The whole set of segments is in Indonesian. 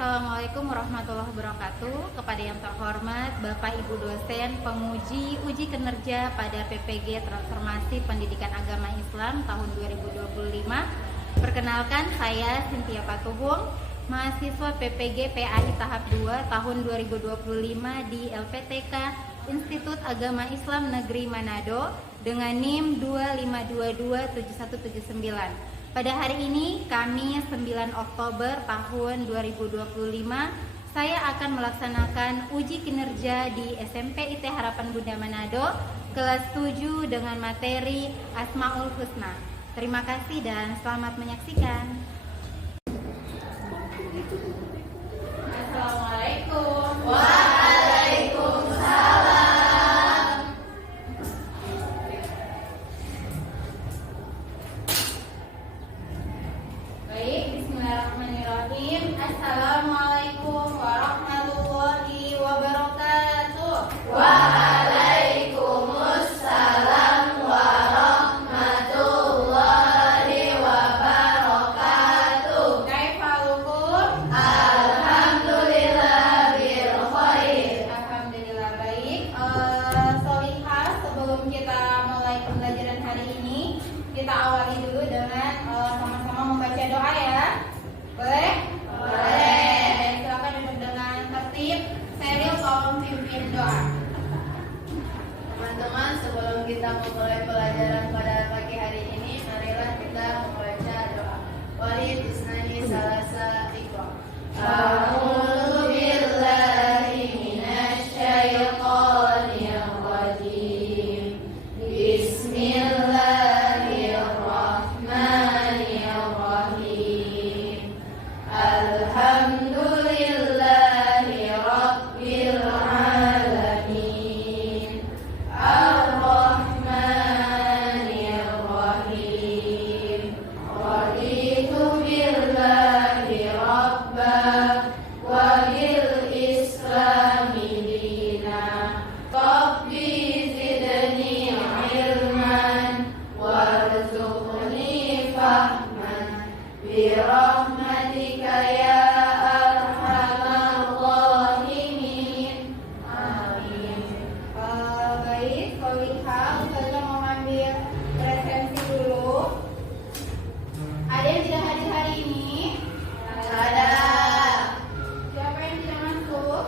Assalamualaikum warahmatullahi wabarakatuh. Kepada yang terhormat Bapak Ibu dosen penguji uji kinerja pada PPG Transformasi Pendidikan Agama Islam tahun 2025. Perkenalkan, saya Cynthia Patuhung, mahasiswa PPG PAI tahap 2 tahun 2025 di LPTK Institut Agama Islam Negeri Manado dengan NIM 25227179. Pada hari ini, Kamis 9 Oktober tahun 2025, saya akan melaksanakan uji kinerja di SMP IT Harapan Bunda Manado, kelas 7 dengan materi Asmaul Husna. Terima kasih dan selamat menyaksikan. Assalamualaikum. Bismillahirrahmanirrahim. Assalamualaikum warahmatullahi wabarakatuh. Waalaikumsalam warahmatullahi wabarakatuh. Kaifalukum? Alhamdulillah bil khair. Alhamdulillah baik. Solihah, sebelum kita mulai pembelajaran hari ini, kita awali dulu dengan sama-sama membaca doa ya. Boleh? Boleh. Silakan duduk dengan tertib. Seril, tolong pimpin doa. Teman-teman, sebelum kita memulai pelajaran pada pagi hari ini, marilah kita membaca doa. Walid Isnani Salasa Iqra. A'udzu billahi minasyaitonir rajim. Bismillahirrahmanirrahim. Alhamdulillahi rabbil alamin. Ar-Rahmanir Rahim. Raditu billahi rabba wa bil islami dina. Rabbi zidni ilman warzuqni fahman bi rahmatika ya arhamar rahimin. Amin. Baik, Solihah, kita mau ambil presensi dulu. Ada yang tidak hadir hari ini? Ada. Siapa yang tidak masuk?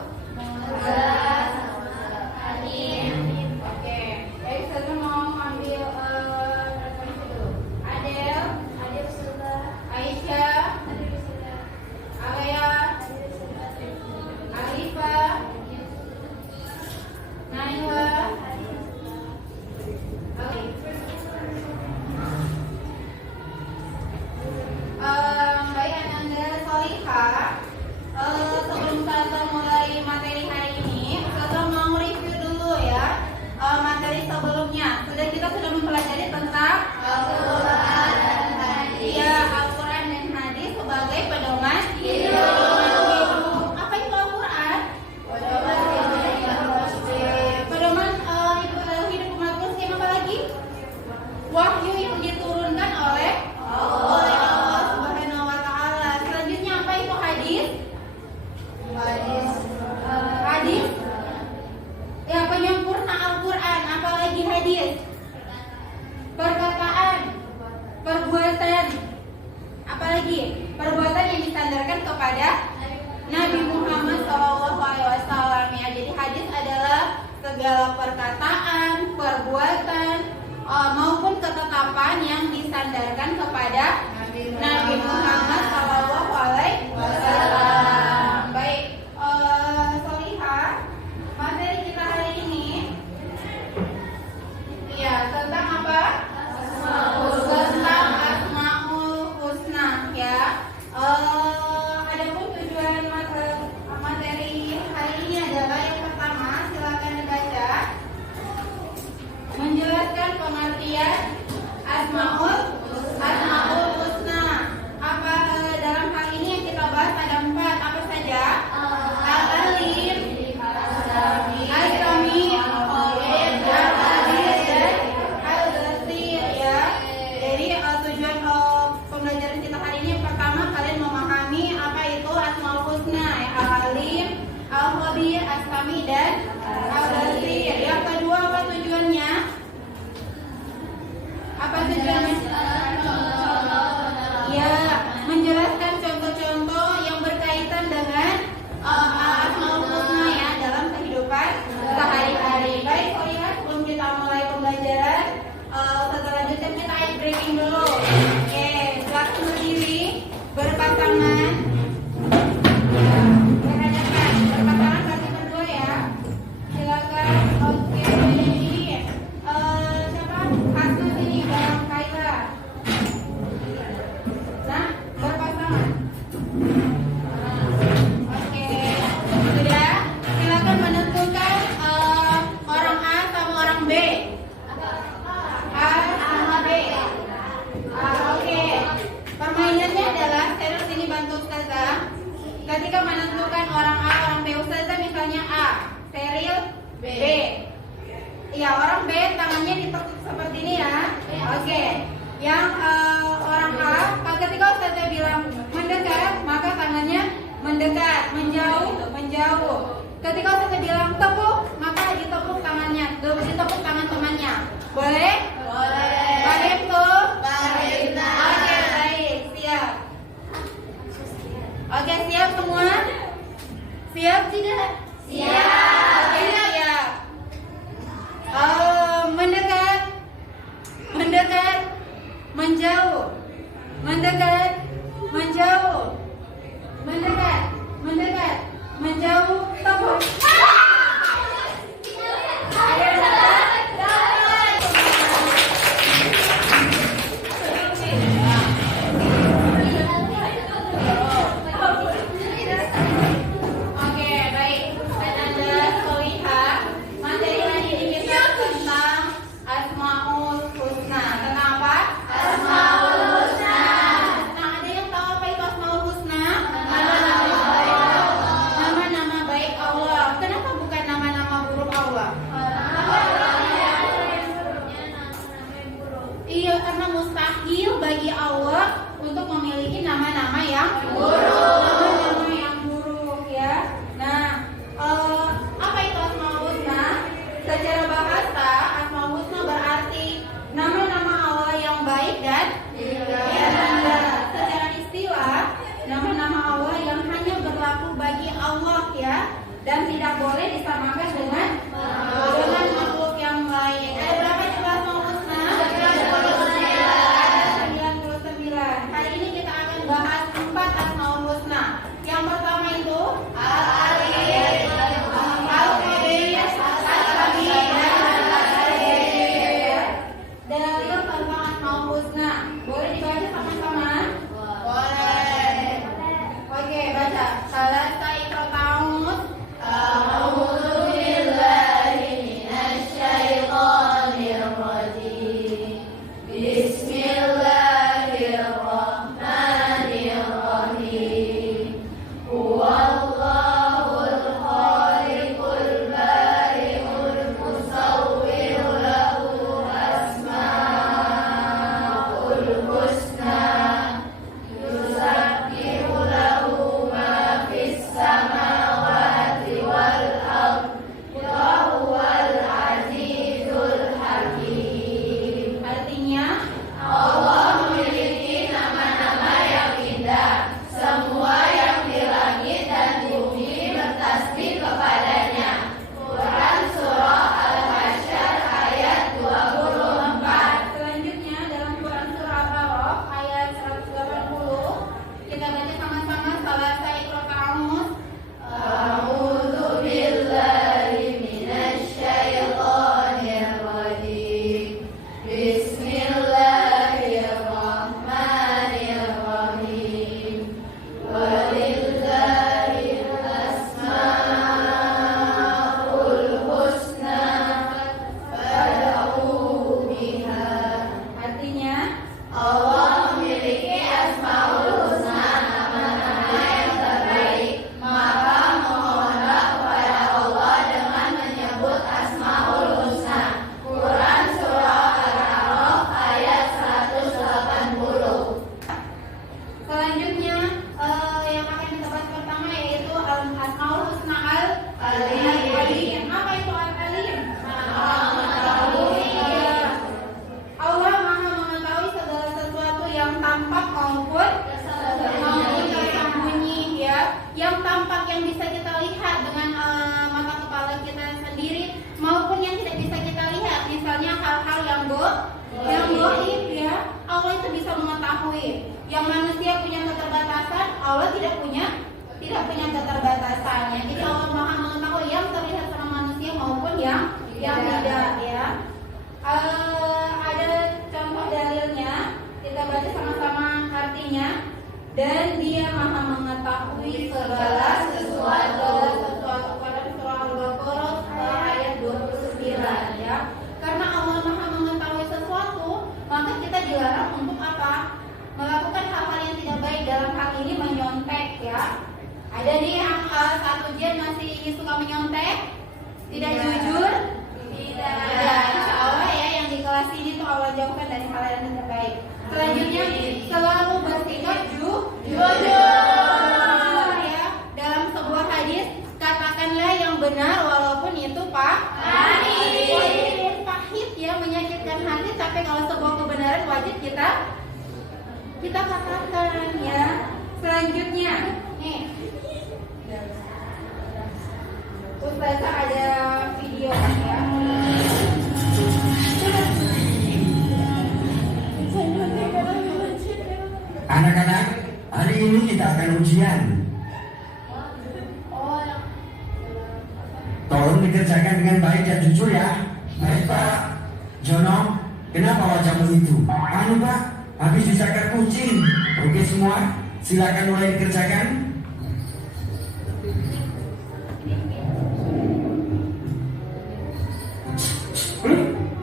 Amin. Oke, baik, saya mau ambil presensi dulu. Adel, Aisyah, Apa tujuannya? Ya, menjelaskan contoh-contoh yang berkaitan dengan Asmaul Husna ya dalam kehidupan sehari-hari. Baik, lihat sebelum kita mulai pembelajaran, selanjutnya kita eye breaking dulu. Oke, silakan berdiri, berpasangan. Berhadapan, berpasangan berarti berdua ya. Silakan. Oke, siapa? Asma sini, bareng Kaila. Nah, berpasangan. Oke, sudah. Silakan menentukan orang A sama orang B. A sama B. Oke. Permainannya adalah Seril sini bantu Ustazah. Ketika menentukan orang A, orang B, Ustazah misalnya A, Seril B. Ya, orang B tangannya ditekuk seperti ini ya. Oke. Yang orang A, ketika Ustazah bilang mendekat, maka tangannya mendekat, menjauh. Ketika Ustazah bilang tepuk, maka ditepuk tangannya, ditepuk tangan temannya. Boleh? Boleh. Baik tuh? Baik. Oke, baik, siap. Oke, siap semua? Siap tidak? Siap. Siap. Mendekat, menjauh, menjauh, menjauh, tepuk. Oke, baik. Dan Anda melihat materi hari ini kita tentang Asmaul Husna. Tentang apa? Asmaul Husna. Nah, ada yang tahu apa itu Asmaul Husna? Nama-nama baik Allah. Kenapa bukan nama-nama buruk Allah? Iya, karena mustahil bagi Allah untuk memiliki nama-nama yang buruk. Nama-nama yang buruk ya. Nah, apa itu Asmaul Husna? Secara bahasa, Asmaul Husna berarti nama-nama Allah yang baik dan indah. Secara istilah, nama-nama Allah yang hanya berlaku bagi Allah ya, dan tidak boleh disamakan dengan makhluk yang lain. Ada berapa jumlah Asmaul Husna? Ada 99. Hari ini kita akan bahas 4 Asmaul Husna. Yang pertama itu Al-Alim, Al-Qadir, Al-Hamid, dan Al-Qadir. Dalil tentang Asmaul Husna. Boleh dibaca sama-sama? Boleh. Oke, baca. Salah satu ta'awud. A'udzu billahi minasyaitonir rajim. Bismillahirrahmanirrahim. Huwallahul khaliqul bari'ul musawwir lahu asmaul husna. Yusabbihu lahu ma fis samawati wal ardh wa huwal azizul hakim. Artinya, Allah memiliki nama-nama yang indah. Semua yang di langit dan bumi bertasbih kepadanya. Quran Surah Al-Hasyr ayat 24. selanjutnya dalam Quran surah Al-Baqarah ayat 180. Kita baca sama-sama. Salah satu ta'awud. A'udzu billahi minasyaitonir rajim. Bismillahirrahmanirrahim. Walillahil asmaul husna fad'uhu biha. Artinya, Allah memiliki asmaul husna, nama-nama yang terbaik. Maka mohonlah kepada Allah dengan menyebut asmaul husna. Quran Surah Al-A'raf ayat 180. selanjutnya yang akan kita bahas pertama yaitu Asmaul Husna Al-Alim. Apa itu Al-Alim? Maha mengetahui. Allah Maha Yang manusia punya keterbatasan, Allah tidak punya keterbatasannya. Jadi Allah Maha mengetahui yang terlihat sama manusia maupun yang tidak ya. Ada contoh dalilnya, kita baca sama-sama artinya. Dan Dia Maha mengetahui segala sesuatu pada surah Al-Baqarah ayat 29 ya. Karena Allah Maha mengetahui sesuatu, maka kita dilarang untuk apa? Melakukan hal-hal yang tidak baik, dalam hal ini menyontek ya. Ada nih yang satu ujian masih suka menyontek, tidak jujur, tidak. Insya Allah ya yang di kelas ini tuh Allah jauhkan dari hal yang tidak baik. Selanjutnya selalu bersikap jujur ya. Dalam sebuah hadis katakanlah yang benar walaupun itu pahit ya, menyakitkan hati, tapi kalau sebuah kebenaran wajib kita katakan ya. Selanjutnya nih Ustazah ada video ya. Anak-anak, hari ini kita akan ujian. Tolong dikerjakan dengan baik dan jujur ya. Baik Pak Jono, kenapa wajahmu itu? Anu Pak, habis disakar kucing. Oke semua, silakan mulai dikerjakan.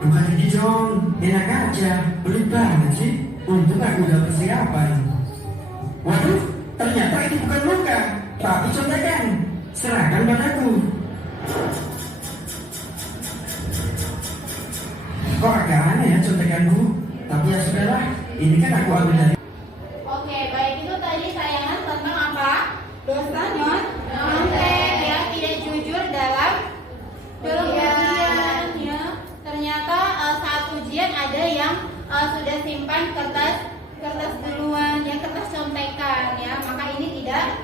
Bukan lagi dong, enak aja. Pelit banget sih. Untung aku udah persiapan. Waduh, ternyata itu bukan luka, tapi contekan. Serahkan padaku. Kok agak aneh ya contekanku? Tapi ya sudahlah, ini kan aku ambil dari. Oke, baik, itu tadi tayangan tentang apa? Dosa nyontek ya, tidak jujur dalam ujian ya. Ternyata saat ujian ada yang sudah simpan kertas duluan ya, kertas contekan ya. Maka ini tidak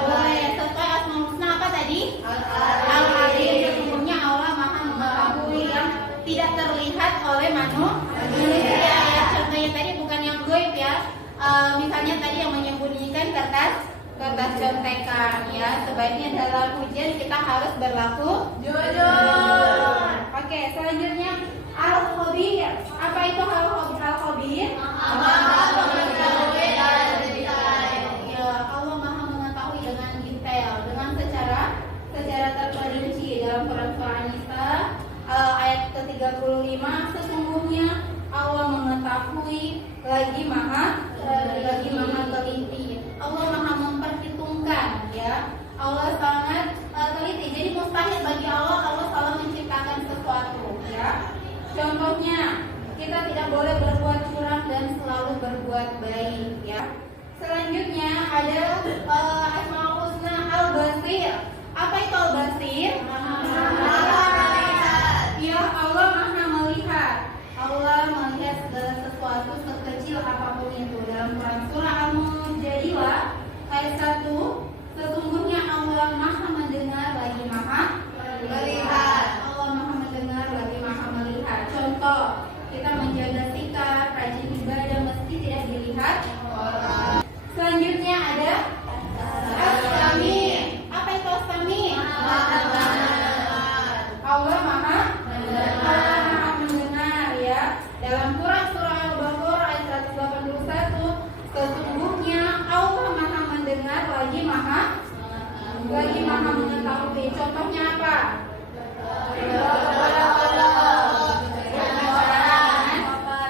boleh. Sesuai Asmaul Husna apa tadi? Al-Alim. Sesungguhnya Allah Maha mengetahui yang tidak terlihat oleh manusia ya. Contohnya tadi bukan yang gaib ya. Misalnya tadi yang menyembunyikan kertas contekan ya. Sebaiknya dalam ujian kita harus berlaku jujur. Oke, selanjutnya Al-Khabir. Apa itu Al-Khabir? Ya, Allah Maha mengetahui dengan detail, dengan secara terperinci. Dalam Quran Surah An-Nisa ayat ke-35, sesungguhnya Allah mengetahui lagi maha teliti. Allah Maha memperhitungkan ya. Allah sangat teliti. Jadi mustahil bagi Allah selalu menciptakan sesuatu ya. Contohnya, kita tidak boleh berbuat curang dan selalu berbuat baik ya. Selanjutnya ada Asmaul Husna Al-Basir. Apa itu Al-Basir? Ya, Allah Maha melihat. Allah melihat segala sesuatu sekecil apapun itu. Dalam Quran Surah Al-Mujadilah ayat 1, sesungguhnya Allah Maha mendengar lagi Maha melihat. Allah Maha mendengar lagi Maha melihat. Contoh, kita menjaga sikap, rajin ibadah meski tidak dilihat. Selanjutnya ada As-Sami. Apa itu As-Sami? Allah Maha mendengar ya. Dalam Quran Surah Al-Baqarah ayat 181, sesungguhnya Allah Maha mendengar lagi Maha mengetahui. Contohnya apa?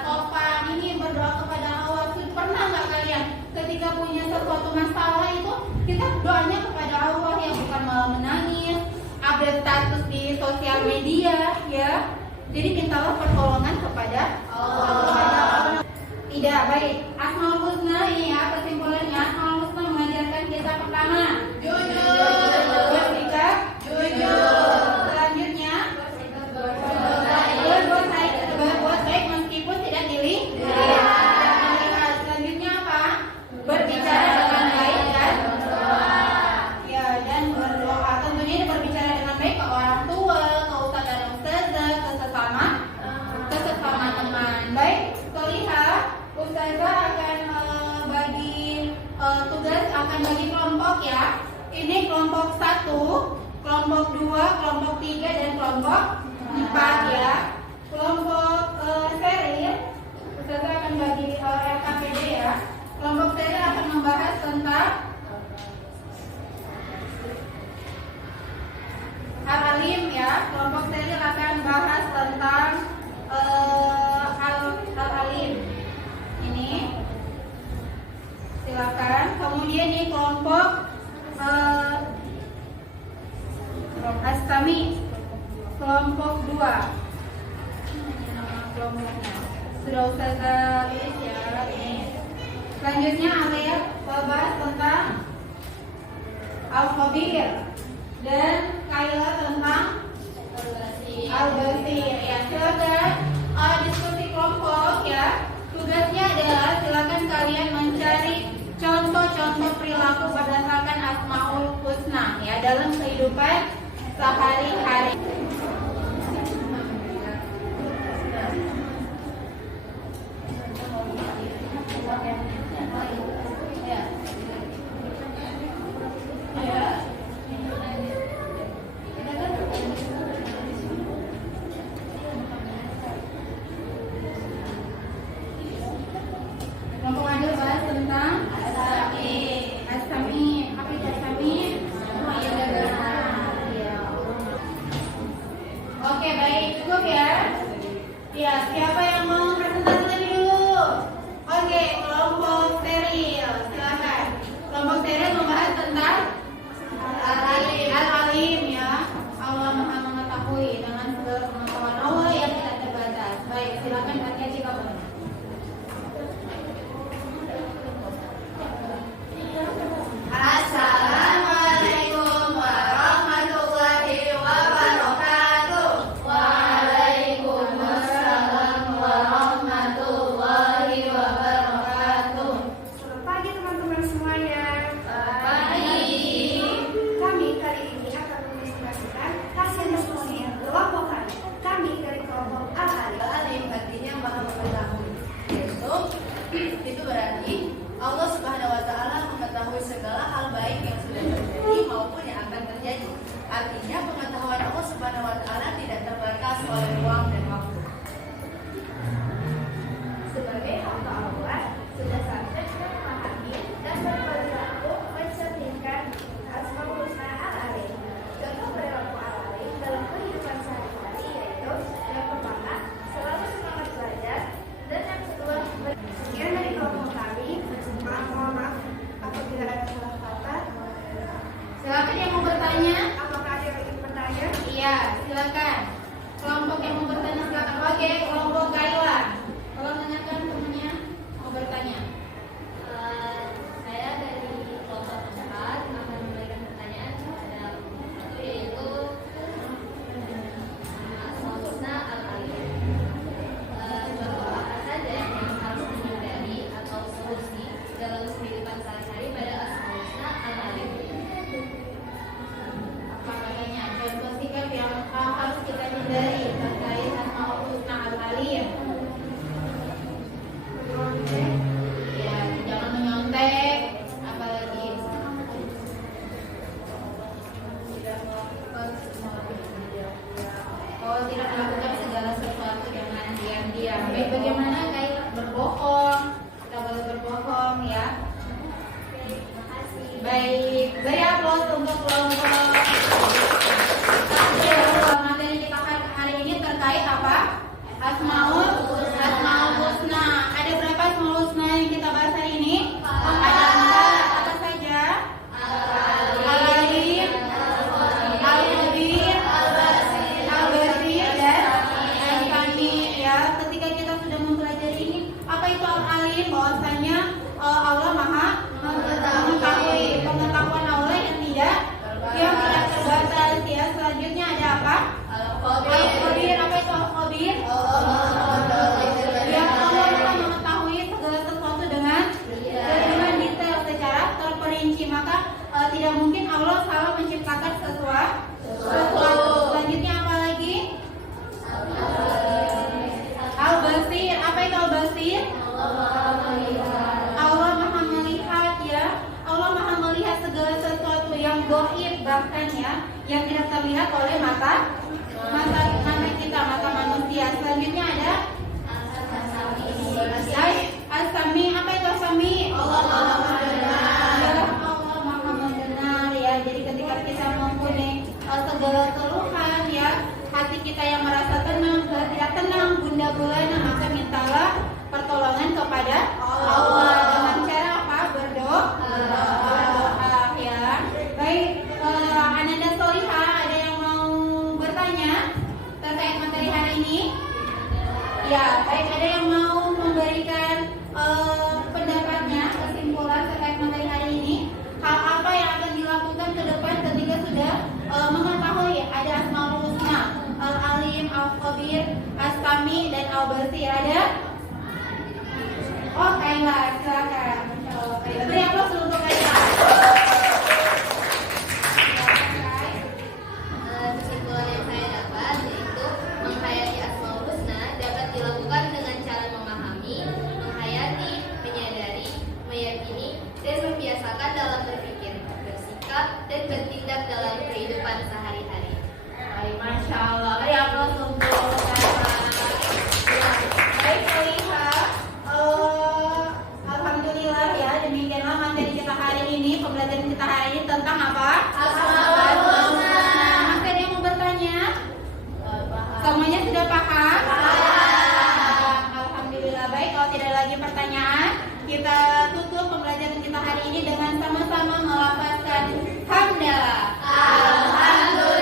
Topan ini berdoa kepada Allah. Pernah nggak kalian ketika punya sesuatu masalah itu kita doanya kepada Allah ya, bukan malah menangis, update status di sosial media ya. Jadi mintalah pertolongan kepada Allah. Tidak baik. Asmaul Husna ini ya, kesimpulannya Asmaul Husna mengajarkan kita pertama jujur, bersikap jujur. Selanjutnya berbuat baik meskipun tidak dilihat. Selanjutnya apa? Berbicara dengan baik dan ya, dan berdoa. Tentunya ini berbicara dengan baik ke orang tua, ke ustaz dan ustazah, ke sesama teman. Baik, terlihat ustazah akan akan bagi kelompok ya. Ini kelompok 1, kelompok 2, kelompok 3 dan kelompok 4 ya. Kelompok steril, Ustazah akan bagi LKPD ya. Kelompok steril akan membahas tentang Al-Alim ya. Kelompok steril akan bahas tentang Al-Alim. Ini silakan. Kemudian ini kelompok Astami, kelompok 2. Kelompoknya sudah Ustazah tulis ya. Ini selanjutnya Aliyah bahas tentang Al-Khabir dan Kaila tentang Al-Basir ya. Silakan diskusi kelompok ya. Tugasnya adalah silakan kalian mencari contoh-contoh perilaku berdasarkan Asmaul Husna ya dalam kehidupan sehari-hari. Kelompok Adil bahas tentang Astami. Apa itu Astami? Oke, baik, cukup ya. Ya, siapa yang mau presentasi lagi dulu? Oke, kelompok steril, silakan. Kelompok steril membahas tentang Al-Alim ya. Allah Maha mengetahui dengan segala pengetahuan Allah yang tidak terbatas. Baik, silakan Kak Cika. Assalamualaikum warahmatullahi wabarakatuh. Waalaikumsalam warahmatullahi wabarakatuh. Selamat pagi teman-teman semuanya. Pagi. Kami kali ini akan menginspirasikan hasil diskusi kelompok kami. Kami dari kelompok Al-Alim. Al-Alim artinya Maha Mengetahui. Itu berarti Allah Subhanahu wa taala mengetahui segala hal baik yang sudah terjadi maupun yang akan terjadi. Artinya pengetahuan Allah Subhanahu wa taala tidak terbatas oleh ruang dan waktu. Sebagai hamba Allah, sudah saatnya kita memahami dan berperilaku mencerminkan Asmaul Husna Al-Alim. Contoh perilaku Al-Alim dalam kehidupan sehari-hari yaitu yang pertama, selalu semangat belajar, dan yang kedua, sekian dari kelompok kami. Mohon maaf apabila ada salah kata. Silakan yang mau bertanya. Apakah ada yang ingin bertanya? Iya, silakan. Kelompok yang mau bertanya pertanyaan, kita tutup pembelajaran kita hari ini dengan sama-sama melafazkan hamdalah. Alhamdulillah.